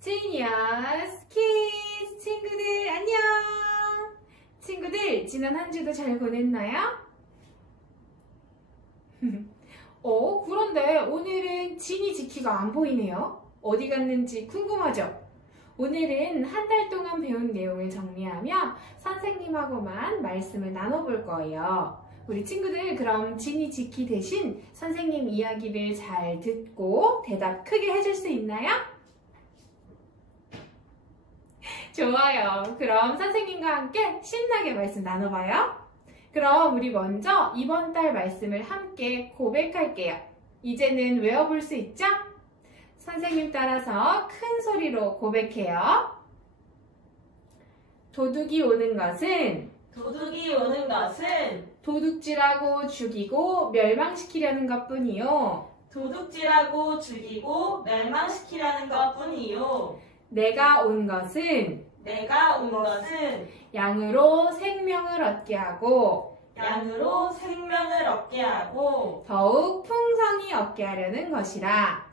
지니어스 키즈 친구들 안녕! 친구들 지난 한 주도 잘 보냈나요? 그런데 오늘은 지니 지키가 안 보이네요. 어디 갔는지 궁금하죠? 오늘은 한 달 동안 배운 내용을 정리하며 선생님하고만 말씀을 나눠볼 거예요. 우리 친구들 그럼 지니 지키 대신 선생님 이야기를 잘 듣고 대답 크게 해줄 수 있나요? 좋아요. 그럼 선생님과 함께 신나게 말씀 나눠봐요. 그럼 우리 먼저 이번 달 말씀을 함께 고백할게요. 이제는 외워볼 수 있죠? 선생님 따라서 큰 소리로 고백해요. 도둑이 오는 것은 도둑질하고 죽이고 멸망시키려는 것뿐이요. 도둑질하고 죽이고 멸망시키려는 것뿐이요. 내가 온 것은 양으로 생명을 얻게 하고 더욱 풍성히 얻게 하려는 것이라.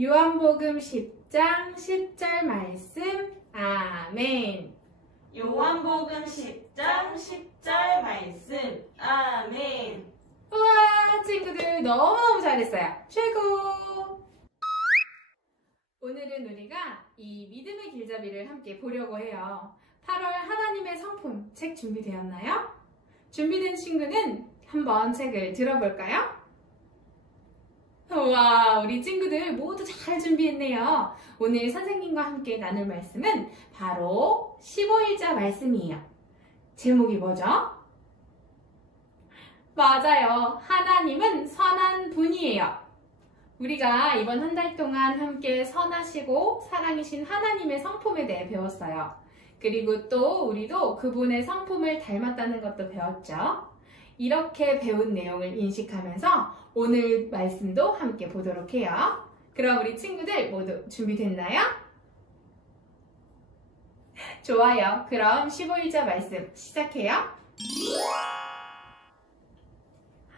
요한복음 10장 10절 말씀. 아멘. 요한복음 10장 10절 말씀. 아멘. 우와, 친구들 너무너무 잘했어요. 최고! 오늘은 우리가 이 믿음의 길잡이를 함께 보려고 해요. 8월 하나님의 성품 책 준비되었나요? 준비된 친구는 한번 책을 들어볼까요? 우와, 우리 친구들 모두 잘 준비했네요. 오늘 선생님과 함께 나눌 말씀은 바로 15일자 말씀이에요. 제목이 뭐죠? 맞아요. 하나님은 선한 분이에요. 우리가 이번 한 달 동안 함께 선하시고 사랑이신 하나님의 성품에 대해 배웠어요. 그리고 또 우리도 그분의 성품을 닮았다는 것도 배웠죠. 이렇게 배운 내용을 인식하면서 오늘 말씀도 함께 보도록 해요. 그럼 우리 친구들 모두 준비됐나요? 좋아요. 그럼 15일자 말씀 시작해요.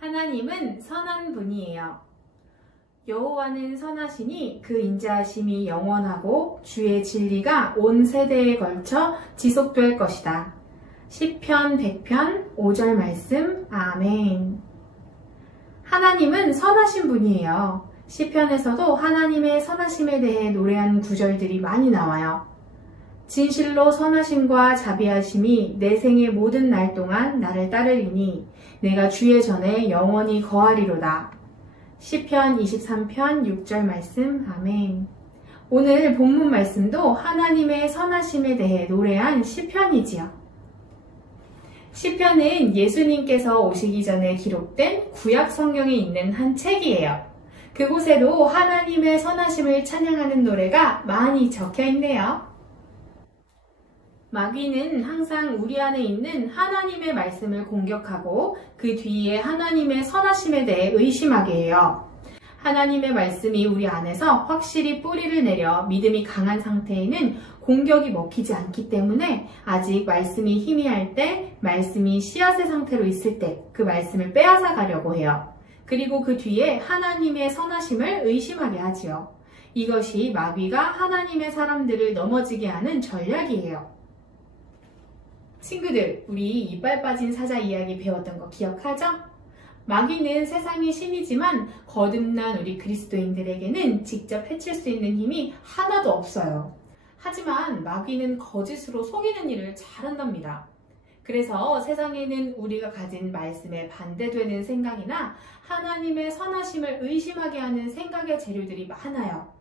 하나님은 선한 분이에요. 여호와는 선하시니 그 인자하심이 영원하고 주의 진리가 온 세대에 걸쳐 지속될 것이다. 시편 100편 5절 말씀. 아멘. 하나님은 선하신 분이에요. 시편에서도 하나님의 선하심에 대해 노래한 구절들이 많이 나와요. 진실로 선하심과 자비하심이 내 생의 모든 날 동안 나를 따르리니 내가 주의 전에 영원히 거하리로다. 시편 23편 6절 말씀. 아멘. 오늘 본문 말씀도 하나님의 선하심에 대해 노래한 시편이지요. 시편은 예수님께서 오시기 전에 기록된 구약 성경에 있는 한 책이에요. 그곳에도 하나님의 선하심을 찬양하는 노래가 많이 적혀 있네요. 마귀는 항상 우리 안에 있는 하나님의 말씀을 공격하고 그 뒤에 하나님의 선하심에 대해 의심하게 해요. 하나님의 말씀이 우리 안에서 확실히 뿌리를 내려 믿음이 강한 상태에는 공격이 먹히지 않기 때문에 아직 말씀이 희미할 때, 말씀이 씨앗의 상태로 있을 때 그 말씀을 빼앗아 가려고 해요. 그리고 그 뒤에 하나님의 선하심을 의심하게 하지요. 이것이 마귀가 하나님의 사람들을 넘어지게 하는 전략이에요. 친구들, 우리 이빨 빠진 사자 이야기 배웠던 거 기억하죠? 마귀는 세상의 신이지만 거듭난 우리 그리스도인들에게는 직접 해칠 수 있는 힘이 하나도 없어요. 하지만 마귀는 거짓으로 속이는 일을 잘한답니다. 그래서 세상에는 우리가 가진 말씀에 반대되는 생각이나 하나님의 선하심을 의심하게 하는 생각의 재료들이 많아요.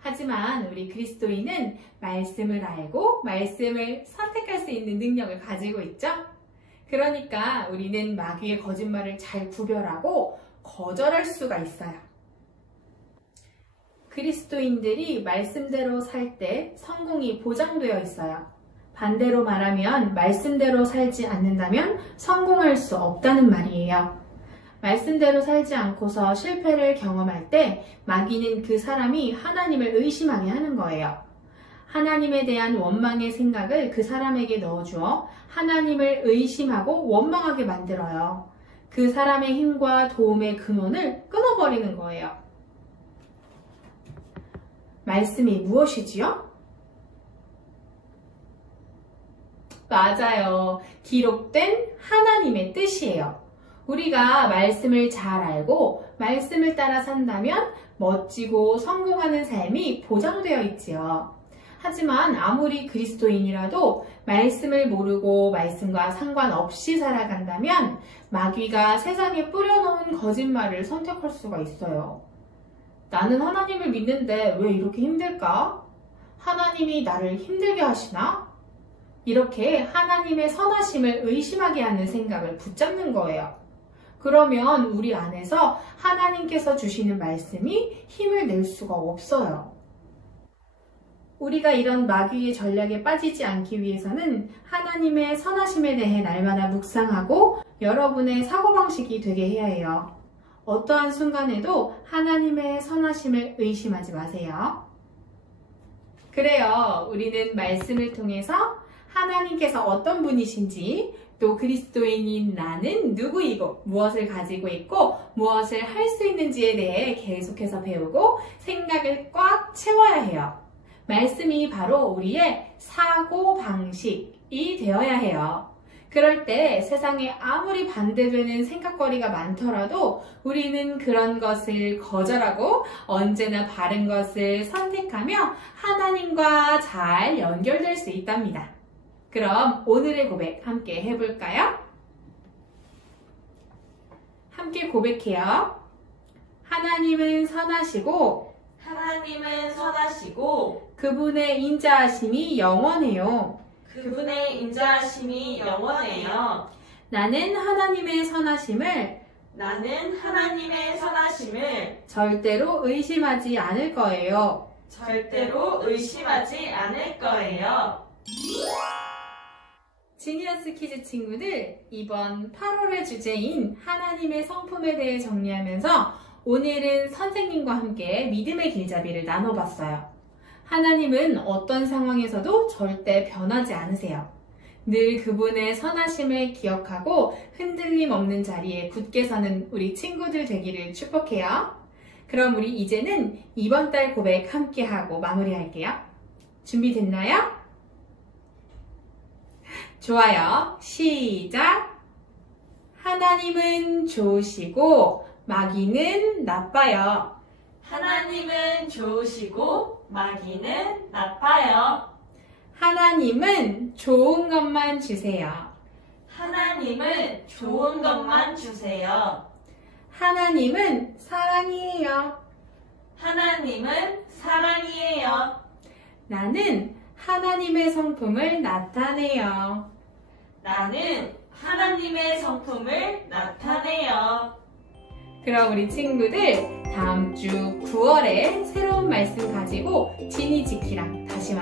하지만 우리 그리스도인은 말씀을 알고 말씀을 선택할 수 있는 능력을 가지고 있죠? 그러니까 우리는 마귀의 거짓말을 잘 구별하고 거절할 수가 있어요. 그리스도인들이 말씀대로 살 때 성공이 보장되어 있어요. 반대로 말하면 말씀대로 살지 않는다면 성공할 수 없다는 말이에요. 말씀대로 살지 않고서 실패를 경험할 때 마귀는 그 사람이 하나님을 의심하게 하는 거예요. 하나님에 대한 원망의 생각을 그 사람에게 넣어주어 하나님을 의심하고 원망하게 만들어요. 그 사람의 힘과 도움의 근원을 끊어버리는 거예요. 말씀이 무엇이지요? 맞아요. 기록된 하나님의 뜻이에요. 우리가 말씀을 잘 알고 말씀을 따라 산다면 멋지고 성공하는 삶이 보장되어 있지요. 하지만 아무리 그리스도인이라도 말씀을 모르고 말씀과 상관없이 살아간다면 마귀가 세상에 뿌려놓은 거짓말을 선택할 수가 있어요. 나는 하나님을 믿는데 왜 이렇게 힘들까? 하나님이 나를 힘들게 하시나? 이렇게 하나님의 선하심을 의심하게 하는 생각을 붙잡는 거예요. 그러면 우리 안에서 하나님께서 주시는 말씀이 힘을 낼 수가 없어요. 우리가 이런 마귀의 전략에 빠지지 않기 위해서는 하나님의 선하심에 대해 날마다 묵상하고 여러분의 사고방식이 되게 해야 해요. 어떠한 순간에도 하나님의 선하심을 의심하지 마세요. 그래요. 우리는 말씀을 통해서 하나님께서 어떤 분이신지, 또 그리스도인인 나는 누구이고 무엇을 가지고 있고 무엇을 할 수 있는지에 대해 계속해서 배우고 생각을 꽉 채워야 해요. 말씀이 바로 우리의 사고방식이 되어야 해요. 그럴 때 세상에 아무리 반대되는 생각거리가 많더라도 우리는 그런 것을 거절하고 언제나 바른 것을 선택하며 하나님과 잘 연결될 수 있답니다. 그럼 오늘의 고백 함께 해볼까요? 함께 고백해요. 하나님은 선하시고 그분의 인자하심이 영원해요. 그분의 인자하심이 영원해요. 나는 하나님의 선하심을 절대로 의심하지 않을 거예요. 지니어스 키즈 친구들, 이번 8월의 주제인 하나님의 성품에 대해 정리하면서 오늘은 선생님과 함께 믿음의 길잡이를 나눠봤어요. 하나님은 어떤 상황에서도 절대 변하지 않으세요. 늘 그분의 선하심을 기억하고 흔들림 없는 자리에 굳게 서는 우리 친구들 되기를 축복해요. 그럼 우리 이제는 이번 달 고백 함께 하고 마무리할게요. 준비됐나요? 좋아요. 시작! 하나님은 좋으시고 마귀는 나빠요. 하나님은 좋으시고 마귀는 나빠요. 하나님은 좋은 것만 주세요. 하나님은 좋은 것만 주세요. 하나님은 사랑이에요. 하나님은 사랑이에요. 나는 하나님의 성품을 나타내요. 나는 하나님의 성품을 나타내요. 그럼 우리 친구들 다음 주 9월에 새로운 말씀 가지고 지니 지키랑 다시